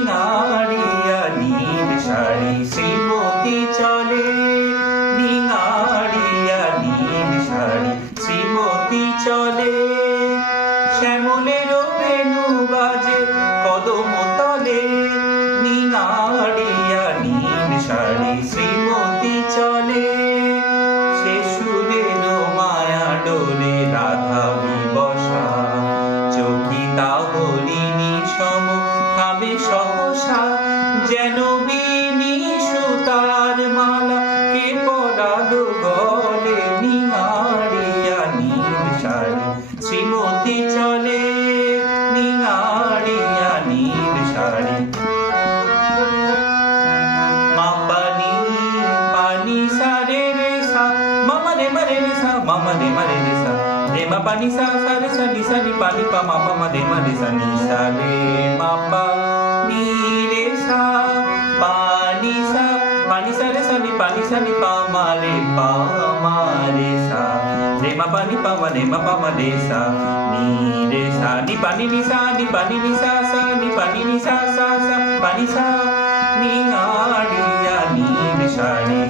নিঙাড়িয়া নীল শাড়ি শ্রীমতী চলে, নিঙাড়িয়া নীল শাড়ি শ্রীমতী চলে। শ্যামলের বেণু বাজে কদম তলে, নিঙাড়িয়া নীল শাড়ি শ্রীমতী চলে। সে সুরের মায়া ডোলে রাধা বিবসা, চকিতা হরিণী সম থামে সহসা। যেন বিনি সুতার মালা কে পরালো গলে, নিঙাড়িয়া নীল শাড়ি শ্রীমতী চলে, নিঙাড়িয়া নীল শাড়ি। মা পানি পানি সা রে রে সা, মামা রে মা রে রে সা, মামা রে মা রে রে সা, রে মা পানি সা সা রে সা নি সা নি পানি পা মা পা মা রে মা রে সা নি সা রে মা পা নি রে সা, পানি সা রে সা নি পা মা রে সা, রে মা পানি পা মা রে মা পা মা রে সা নি রে সা, নি পানি নি সা নি পানি নি সা সা নি পানি নি সা সা সা পানি সা। নিঙাড়িয়া নীল শাড়ি